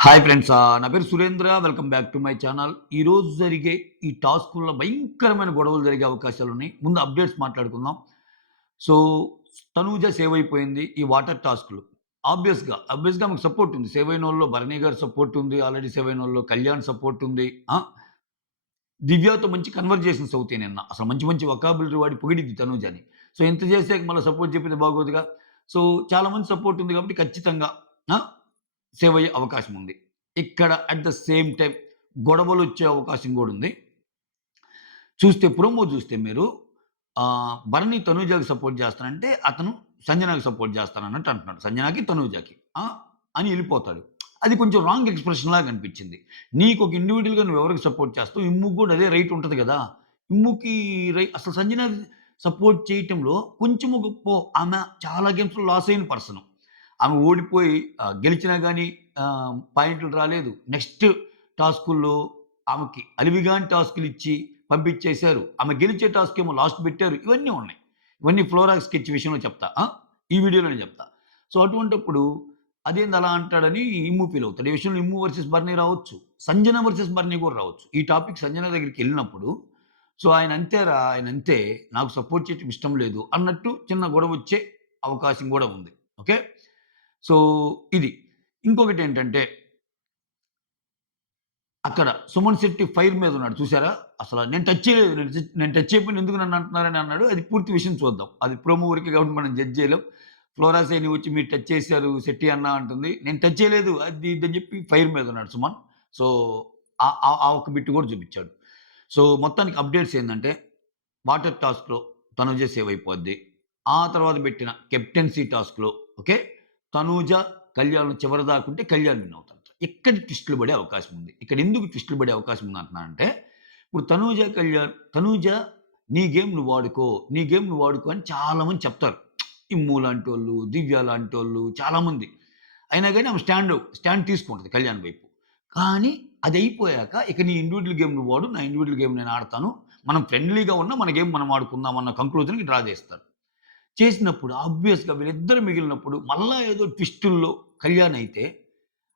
Hi friends. నా పేరు Surendra. Welcome back to my channel. ఈరోజు జరిగే ఈ టాస్కుల్లో భయంకరమైన గొడవలు జరిగే అవకాశాలున్నాయి. ముందు అప్డేట్స్ మాట్లాడుకుందాం. సో, తనూజ సేవ్ అయిపోయింది ఈ వాటర్ టాస్క్‌లో. ఆబ్వియస్‌గా ఆమెకు సపోర్ట్ ఉంది. సేవ్ అయినోళ్ళలో భరణి గారి సపోర్ట్ ఉంది. ఆల్రెడీ సేవ్ అయినోళ్ళలో కళ్యాణ్ సపోర్ట్ ఉంది. దివ్యతో మంచి కన్వర్జేషన్స్ అవుతాయి నిన్న. అసలు మంచి మంచి వొకాబులరీ వాడి పొగిడిద్ది తనూజని. సో, ఇంత చేసాక మళ్ళా సపోర్ట్ చెప్పింది బాగోదుగా. సో, చాలా మంది సపోర్ట్ ఉంది కాబట్టి ఖచ్చితంగా ఆ! సేవ్ అయ్యే అవకాశం ఉంది. ఇక్కడ అట్ ద సేమ్ టైమ్ గొడవలొచ్చే అవకాశం గూడా ఉంది. ప్రోమో చూస్తే మీరు భరణి తనూజకి సపోర్ట్ చేస్తానంటే, అతను సంజనాకి సపోర్ట్ చేస్తానన్నట్టు అంటున్నాడు. సంజనాకి, తనూజకి అని ఎళ్ళిపోతాడు. అది కొంచెం రాంగ్ ఎక్స్‌ప్రెషన్ లాగా అనిపించింది. నీకొక ఇండివిడ్యుయల్‌గా నువ్వెవరికి సపోర్ట్ చేస్తావు? ఇమ్ముకి గూడా అదే రైట్ ఉంటది గదా! ఇమ్ముకి అసలు సంజనాకి సపోర్ట్ చేయటంలో కొంచెమో గొప్పో ఆమె చాలా గేమ్స్‌లో లాస్ అయిన పర్సను. ఆమె ఓడిపోయి గెలిచినా గానీ పాయింట్లు రాలేదు. నెక్స్ట్ టాస్కుల్లో ఆమెకి అలివిగాని టాస్కులిచ్చి పంపించేశారు. ఆమె గెలిచే టాస్కేమో లాస్ట్ పెట్టారు. ఇవన్నీ ఉన్నాయి. ఇవన్నీ ఫ్లోరా స్కెచ్ విషయంలో చెప్తా. ఈ వీడియోలోనే చెప్తా. సో, అటువంటప్పుడు అదేంది అలా అంటాడని ఇమ్ము ఫీల్ అవుతాడు. ఈ విషయంలో ఇమ్ము వర్సెస్ బర్నీ రావచ్చు. సంజన వర్సెస్ బర్నీ కూడా రావచ్చు. ఈ టాపిక్ సంజన దగ్గరికెళ్ళినప్పుడు సో, ఆయన అంతేరా ఆయన అంతే. నాకు సపోర్ట్ చేయటం ఇష్టం లేదు అన్నట్టు చిన్న గొడవొచ్చే అవకాశం గూడా ఉంది. ఓకే. సో, ఇది. ఇంకొకటేంటంటే అక్కడ సుమన్ శెట్టి ఫైర్ మీద ఉన్నాడు చూసారా? అసల నేను టచ్ చేయలేదు. నేను టచ్ చేయకపోయినా ఎందుకు నన్ను అంటున్నారని అన్నాడు. అది పూర్తి విషయం చూద్దాం. అది ప్రోమో వరకే కాబట్టి మనం జడ్జ్ చేయలేం. ఫ్లోరా సైని వచ్చి మీరు టచ్ చేశారు శెట్టి అన్న అంటుంది. నేను టచ్ చేయలేదు. అది ఇది అని చెప్పి ఫైర్ మీద ఉన్నాడు సుమన్. సో, ఆ ఒక్క బిట్ కూడా చూపించాడు. సో, మొత్తానికి అప్డేట్స్ ఏందంటే వాటర్ టాస్క్‌లో తనూజ సేవ్ అయిపోద్ది. ఆ తర్వాత పెట్టిన కెప్టెన్సీ టాస్క్‌లో ఓకే. తనూజ, కళ్యాణ్ చివరిదాకుంటే కళ్యాణ్ విన్ అవుతాడు. ఇక్కడ ట్విస్టులు పడే అవకాశం ఉంది. ఇక్కడ ఎందుకు ట్విస్టులు పడే అవకాశం ఉంది అంటున్నానంటే, ఇప్పుడు తనూజ, కళ్యాణ్ తనూజ నీ గేమ్ నువ్వు వాడుకో, నీ గేమ్ నువ్వు వాడుకో అని చాలామంది చెప్తారు. ఇమ్ము లాంటోళ్ళు, దివ్య లాంటోళ్ళు చాలామంది. అయినా గాని ఆమె స్టాండ్ తీసుకుంటది కళ్యాణ్ వైపు. కానీ అదయిపోయాక ఇక నీ ఇండివిడ్యువల్ గేమ్ నువ్వు వాడు. నా ఇండివిడ్యువల్ గేమ్ నేను ఆడతాను. మనం ఫ్రెండ్లీగా ఉన్న మన గేమ్ మనం ఆడుకుందాం అన్న కంక్లూజన్‌కి డ్రా చేస్తారు. చేసినప్పుడు ఆబ్వియస్‌గా వీళ్ళిద్దరు మిగిలినప్పుడు మళ్ళా ఏదో ట్విస్టుల్లో కళ్యాణ్ అయితే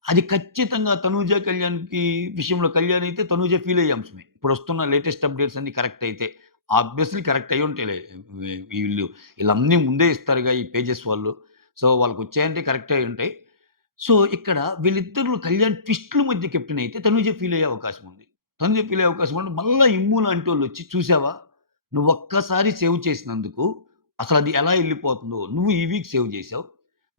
అది ఖచ్చితంగా తనూజ, కళ్యాణ్‌కి విషయంలో కళ్యాణ్ అయితే తనూజ ఫీల్ అయ్యే అంశమే. ఇప్పుడొస్తున్న లేటెస్ట్ అప్‌డేట్స్ అన్నీ కరెక్ట్ అయితే. ఆబ్వియస్‌లీ కరెక్ట్ అయ్యుంటాయిలే. వీళ్ళన్నీ ముందే ఇస్తారుగా ఈ పేజెస్ వాళ్ళు. సో, వాళ్ళకొచ్చాయంటే కరెక్టే అయ్యుంటాయి. సో, ఇక్కడ వీళ్ళిద్దరిలో కళ్యాణ్ ట్విస్ట్‌ల మధ్య కెప్టెన్ అయితే తనూజ ఫీల్ అయ్యే అవకాశం ఉంది. తనూజ ఫీల్ అయ్యే అవకాశం అంటే మళ్ళా ఇమ్ము లాంటోళ్ళొచ్చి చూసావా? నువ్వొక్కసారి సేవ్ చేసినందుకు అసలది ఎలా ఎళ్ళిపోతుందో, నువ్వు ఈ వీక్ సేవ్ చేశావు.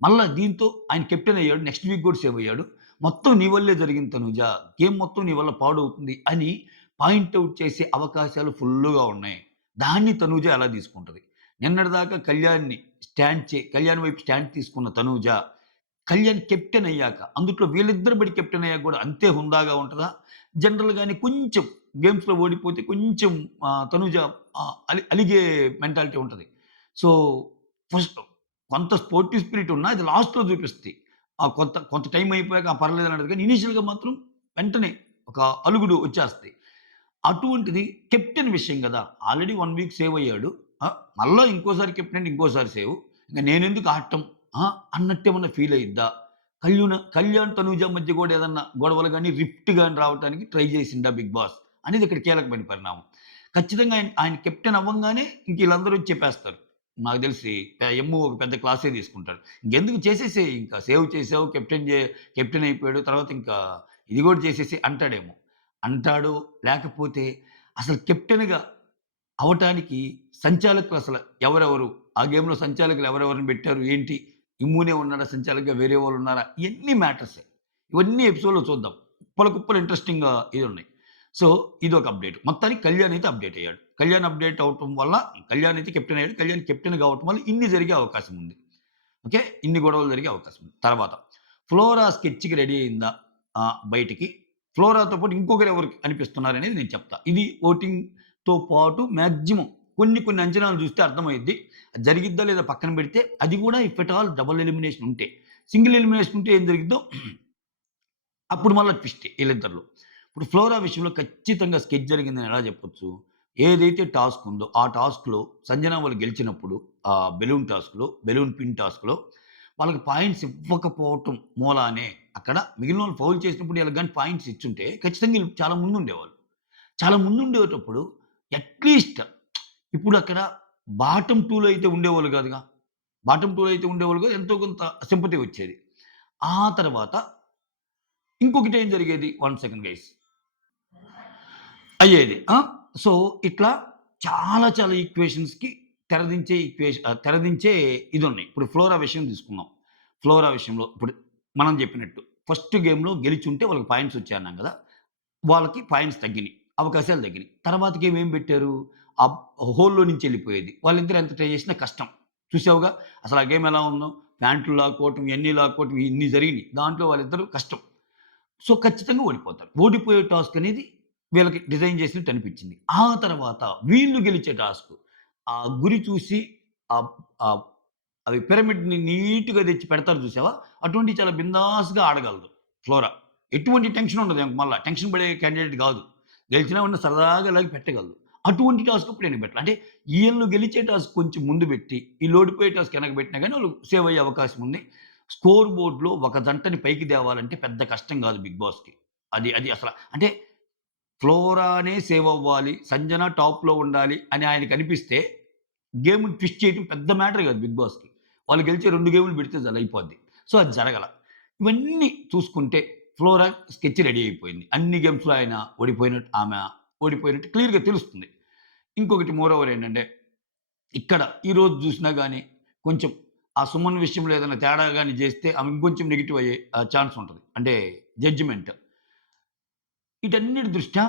మళ్ళా దీంతో ఆయన కెప్టెన్ అయ్యాడు. నెక్స్ట్ వీక్ గూడా సేవ్ అయ్యాడు. మొత్తం నీ వల్లే జరిగింది తనూజ. గేమ్ మొత్తం నీ వల్ల పాడవుతుంది అని పాయింట్ ఔట్ చేసే అవకాశాలు ఫుల్లుగా ఉన్నాయి. దాన్ని తనూజ ఎలా తీసుకుంటది? నిన్నటిదాకా కళ్యాణ్ వైపు స్టాండ్ తీసుకున్న తనూజ, కళ్యాణ్ కెప్టెన్ అయ్యాక అందుట్లో వీళ్ళిద్దరు బడి కెప్టెన్ అయ్యాక గూడా అంతే హుందాగా ఉంటదా? జనరల్‌గానే కొంచెం గేమ్స్‌లో ఓడిపోతే కొంచెం తనూజ అలిగే మెంటాలిటీ ఉంటది. సో, ఫస్ట్ కొంత స్పోర్టివ్ స్పిరిట్ ఉన్నా అది లాస్ట్‌లో చూపిస్తది. కొంత కొంత టైమ్ అయిపోయాక పర్లేదు అన్నది కానీ ఇనీషియల్‌గా మాత్రం వెంటనే ఒక అలుగుడు వచ్చేస్తది. అటువంటిది కెప్టెన్ విషయం గదా! ఆల్రెడీ 1 వీక్ సేవ్ అయ్యాడు. మళ్ళా ఇంకోసారి కెప్టెన్ అంటే ఇంకోసారి సేవ్. ఇంక నేనెందుకు ఆడటం అన్నట్టేమన్నా ఫీల్ అయ్యిద్దా? కళ్యాణ్, తనూజ మధ్య గూడా ఏదన్నా గొడవలు గాని, రిఫ్ట్ గాని రావటానికి ట్రై చేసిండా బిగ్ బాస్? అనేది ఇక్కడ కీలకమైన పరిణామం. ఖచ్చితంగా ఆయన కెప్టెన్ అవ్వంగానే ఇంక ఈళ్ళందరూ వచ్చి చెప్పేస్తారు. నాకు తెలిసి ఎమ్ము ఒక పెద్ద క్లాసే తీసుకుంటాడు. ఇంకెందుకు చేసేసేయి ఇంకా సేవ్ చేసావు, కెప్టెన్ అయిపోయాడు. తర్వాత ఇంకా ఇది గూడా చేసేసేయి అంటాడేమో. అంటాడో లేకపోతే అసలు కెప్టెన్‌గా అవ్వటానికి సంచాలకులు అసలు ఎవరెవరు? ఆ గేమ్‌లో సంచాలకులు ఎవరెవరిని పెట్టారు? ఏంటి? ఇమ్మునే ఉన్నాడా సంచాలకుగా వేరే వాళ్ళున్నారా? ఇయన్నీ మ్యాటర్సే. ఇవన్నీ ఎపిసోడ్‌లో చూద్దాం. కుప్పలు కుప్పలు ఇంట్రెస్టింగ్‌గా ఇదున్నాయి. సో, ఇదొక అప్డేట్. మొత్తానికి కళ్యాణ్ అయితే అప్డేట్ అయ్యాడు. కళ్యాణ్ అప్డేట్ అవ్వటం వల్ల కళ్యాణ్ అయితే కెప్టెన్ అయ్యాడు. కళ్యాణ్ కెప్టెన్ కావటం వల్ల ఇన్ని జరిగే అవకాశం ఉంది. ఓకే. ఇన్ని గొడవలు జరిగే అవకాశం ఉంది. తర్వాత ఫ్లోరా స్కెచ్‌కి రెడీ అయిందా బయటికి? ఫ్లోరాతో పాటు ఇంకొకరు ఎవరికి అనిపిస్తున్నారనేది నేను చెప్తా. ఇది ఓటింగ్‌తో పాటు మాక్సిమం కొన్ని కొన్ని అంచనాలు చూస్తే అర్థమైద్ది. జరిగిద్దా లేదా పక్కన పెడితే అది కూడా if at all double elimination ఉంటే. సింగిల్ ఎలిమినేషన్ ఉంటే ఏం జరిగిద్దో అప్పుడు మళ్ళా ట్విస్టే ఈళ్ళిద్దరిలో. ఇప్పుడు ఫ్లోరా విషయంలో ఖచ్చితంగా స్కెచ్ జరిగిందని ఎలా చెప్పొచ్చు? ఏదైతే టాస్క్ ఉందో, ఆ టాస్క్‌లో సంజన వాళ్ళు గెలిచినప్పుడు బెలూన్ పిన్ టాస్క్‌లో వాళ్ళకి పాయింట్స్ ఇవ్వకపోవటం మూలానే అక్కడ మిగిలినోళ్ళు ఫౌల్ చేసినప్పుడు ఈళ్ళకి గాని పాయింట్స్ ఇచ్చుంటే ఖచ్చితంగా ఈళ్ళు చాలా ముందుండేవాళ్ళు. చాలా ముందుండేటప్పుడు అట్‌లీస్ట్ ఇప్పుడు అక్కడ బాటమ్ 2లో అయితే ఉండేవాళ్ళు కాదుగా. బాటమ్ 2లో అయితే ఉండేవాళ్ళు కాదు. ఎంతో కొంత సింపతి వచ్చేది. ఆ తర్వాత ఇంకొకటేం జరిగేది 1 సెకండ్ గైస్. అయ్యేది. ఆ! సో, ఇట్లా చాలా చాలా ఈక్వేషన్స్‌కి తెరదించే ఇదున్నాయి. ఇప్పుడు ఫ్లోరా విషయం తీసుకుందాం. ఫ్లోరా విషయంలో ఇప్పుడు మనం చెప్పినట్టు ఫస్ట్ గేమ్‌లో గెలిచుంటే వాళ్ళకి పాయింట్స్ వచ్చాయన్నాం గదా! వాళ్ళకి పాయింట్స్ తగ్గినియి. అవకాశాలు తగ్గినియి. తర్వాత గేమ్ ఏం పెట్టారు? ఆహ్, హోల్‌లో నుంచి ఎళ్ళిపోయేది. వాళ్ళిద్దరూ ఎంత ట్రై చేసినా కష్టం. చూసావుగా అసలు ఆ గేమ్ ఎలా ఉందో? ప్యాంట్లు లాక్కోవటం, ఇయన్నీ లాక్కోవటం ఇన్ని జరిగినియి. దాంట్లో వాళ్ళిద్దరూ కష్టం. సో, ఖచ్చితంగా ఓడిపోతారు. ఓడిపోయే టాస్క్ అనేది వీళ్ళకి డిజైన్ చేసినట్టు అనిపించింది. ఆ తర్వాత వీళ్ళు గెలిచే టాస్క్. ఆ గురి చూసి ఆహ్, ఆహ్, అవి పిరమిడ్‌ని నీట్‌గా తెచ్చి పెడతారు చూసావా? అటువంటివి చాలా బిందాస్‌గా ఆడగలదు ఫ్లోరా. ఎటువంటి టెన్షన్ ఉండదు ఇంక మళ్ళా. టెన్షన్ పడే క్యాండిడేట్ గాదు. గెలిచినా ఉన్న సరదాగా ఇలాగ పెట్టగలదు. అటువంటి టాస్క్ ఇప్పుడు ఈయనకి పెట్టాలి. అంటే ఈళ్ళు గెలిచే టాస్క్ కొంచెం ముందు పెట్టి, ఈళ్ళు ఓడిపోయే టాస్క్ వెనక పెట్టినా గాని వాళ్ళు సేవ్ అయ్యే అవకాశం ఉంది. స్కోర్ బోర్డ్‌లో ఒక జంటని పైకి తేవాలంటే పెద్ద కష్టం గాదు 'బిగ్ బాస్‌కి'. అది అది అసల అంటే ఫ్లోరానే సేవ్ అవ్వాలి. సంజన టాప్‌లో ఉండాలి అని ఆయనకనిపిస్తే గేమ్‌ని ట్విస్ట్ చేయడం పెద్ద మ్యాటర్ కాదు 'బిగ్ బాస్‌కి'. వాళ్ళు గెలిచే 2 గేములు పెడితే అయిపోద్ది. సో, అది జరగల. ఇవన్నీ చూసుకుంటే ఫ్లోరా స్కెచ్ రెడీ అయిపోయింది. అన్ని గేమ్స్‌లో ఆయన ఓడిపోయినట్టు ఆమె ఓడిపోయినట్టు క్లియర్‌గా తెలుస్తుంది. ఇంకొకటి మోరోవర్ ఏంటంటే ఇక్కడ ఈరోజు జూసినా గాని, కొంచెం ఆ సుమన్ విషయంలో ఏదైనా తేడా గాని జేస్తే ఆమె ఇంకొంచెం నెగెటివ్ అయ్యే ఛాన్స్ ఉంటది. అంటే జడ్జిమెంట్. వీటన్నిటి దృష్ట్యా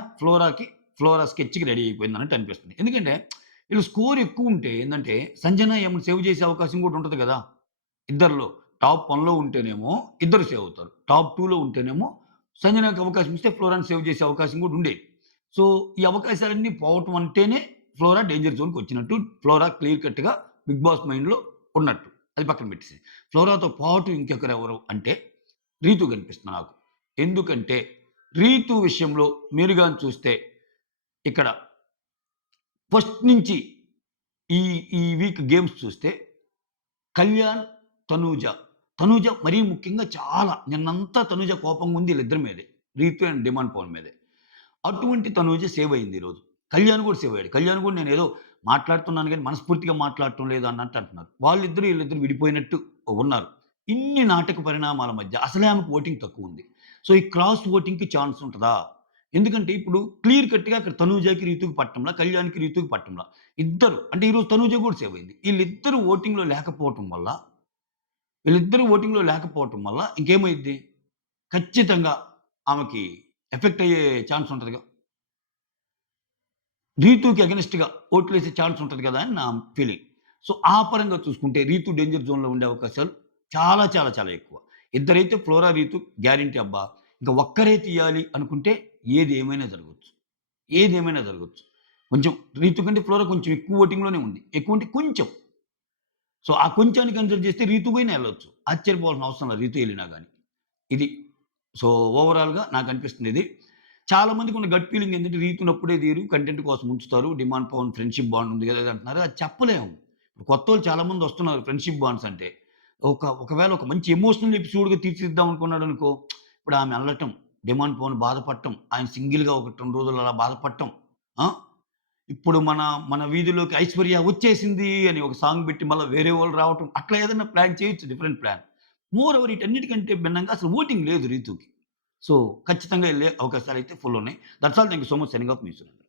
ఫ్లోరా స్కెచ్‌కి రెడీ అయిపోయిందన్నట్టు అనిపిస్తుంది. ఎందుకంటే ఈళ్ళు స్కోర్ ఎక్కువుంటే ఏందంటే సంజన ఏమన్నా సేవ్ చేసే అవకాశం కూడా ఉంటది గదా! ఇద్దరిలో టాప్ 1లో ఉంటేనేమో ఇద్దరు సేవ్ అవుతారు. టాప్ 2లో ఉంటేనేమో సంజనకి అవకాశం ఇస్తే ఫ్లోరాని సేవ్ చేసే అవకాశం కూడా ఉండేది. సో, ఈ అవకాశాలన్నీ పోవటం అంటేనే ఫ్లోరా డేంజర్ జోన్‌కొచ్చినట్టు. ఫ్లోరా క్లియర్ కట్‌గా 'బిగ్ బాస్' మైండ్‌లో ఉన్నట్టు. అది పక్కన పెట్టేసేయి. ఫ్లోరాతో పాటు ఇంకొకరెవరు అంటే రీతు కనిపిస్తుంది నాకు. ఎందుకంటే రీతు విషయంలో మీరు గాని చూస్తే ఇక్కడ ఫస్ట్ నుంచి ఈ ఈ వీక్ గేమ్స్ చూస్తే కళ్యాణ్, తనూజ. తనూజ మరీ ముఖ్యంగా చాలా నిన్నంతా తనూజ కోపంగా ఉంది ఈళ్ళిద్దరి మీదే. రీతు అండ్ డిమాండ్ పవన్ మీదే. అటువంటి తనూజ సేవ్ అయింది ఈరోజు. కళ్యాణ్ కూడా సేవ్ అయ్యాడు. కళ్యాణ్ కూడా నేనేదో మాట్లాడుతున్నాను గానీ మనస్ఫూర్తిగా మాట్లాడటం లేదు అన్నట్టు అంటున్నారు. వాళ్ళిద్దరూ ఈళ్ళిద్దరూ విడిపోయినట్టు ఉన్నారు. ఇన్ని నాటక పరిణామాల మధ్య అసలే ఆమెకు ఓటింగ్ తక్కువుంది. సో, ఈ క్రాస్ ఓటింగ్‌కి ఛాన్స్ ఉంటదా? ఎందుకంటే ఇప్పుడు క్లియర్ కట్‌గా అక్కడ తనూజకి, రీతుకి పట్టంలా, కళ్యాణ్‌కి, రీతుకి పట్టంలా. ఇద్దరు అంటే ఈరోజు తనూజ కూడా సేవ్ అయింది. ఈళ్ళిద్దరూ ఓటింగ్‌లో లేకపోవటం వల్ల ఇంకేమైద్ది? ఖచ్చితంగా ఆమెకి ఎఫెక్ట్ అయ్యే ఛాన్స్ ఉంటదిగా. రీతూకి అగెయినెస్ట్‌గా ఓట్లేసే ఛాన్స్ ఉంటది కదా! అని నా ఫీలింగ్. సో, ఆ పరంగా చూసుకుంటే రీతు డేంజర్ జోన్‌లో ఉండే అవకాశాలు చాలా చాలా చాలా ఎక్కువ. ఇద్దరైతే ఫ్లోరా, రీతు గ్యారంటీ అబ్బా! ఇంక ఒక్కరే తీయాలి అనుకుంటే ఏది ఏమైనా జరగొచ్చు. ఏదేమైనా జరగొచ్చు. కొంచెం రీతు కంటే ఫ్లోరా కొంచెం ఎక్కువ ఓటింగ్‌లోనే ఉంది. ఎక్కువంటే కొంచెం. సో, ఆ కొంచాన్ని కన్సిడర్ చేస్తే రీతు పోయినా ఎళ్ళొచ్చు. ఆశ్చర్యపోవాల్సిన అవసరం లేదు రీతు ఎళ్ళినా గాని. ఇది. సో, ఓవరాల్‌గా నాకనిపిస్తుంది ఇది. చాలా మందికున్న గట్ ఫీలింగ్ ఏంటంటే రీతునప్పుడే తీరు కంటెంట్ కోసం ఉంచుతారు. డిమాండ్ పవన్ ఫ్రెండ్‌షిప్ బాండ్ ఉంది గదా! అది అంటున్నారు. అది చెప్పలేము. కొత్తోళ్ళు చాలా మంది వస్తున్నారు ఫ్రెండ్‌షిప్ బాండ్స్ అంటే. ఒకవేళ ఒక మంచి ఎమోషనల్ ఎపిసోడ్‌గా తీర్చిదిద్దాం అనుకున్నాడనుకో, ఇప్పుడు ఆమె ఎళ్ళటం, డిమాండ్ పవన్ బాధపడటం, ఆయన సింగిల్‌గా 1, 2 రోజులు అలా బాధపడటం. ఆ! ఇప్పుడు మన వీధిలోకి ఐశ్వర్య వచ్చేసింది అని ఒక సాంగ్ పెట్టి మళ్ళా వేరే వాళ్ళు రావటం. అట్లా ఏదైనా ప్లాన్ చేయొచ్చు డిఫరెంట్ ప్లాన్. మోర్ ఓవర్ వీటన్నిటికంటే భిన్నంగా అసలు ఓటింగ్ లేదు రీతూకి. సో, ఖచ్చితంగా ఎళ్ళే అవకాశాలైతే ఫుల్ ఉన్నాయి. That's all. Thank you so much. Signing off me Surendra.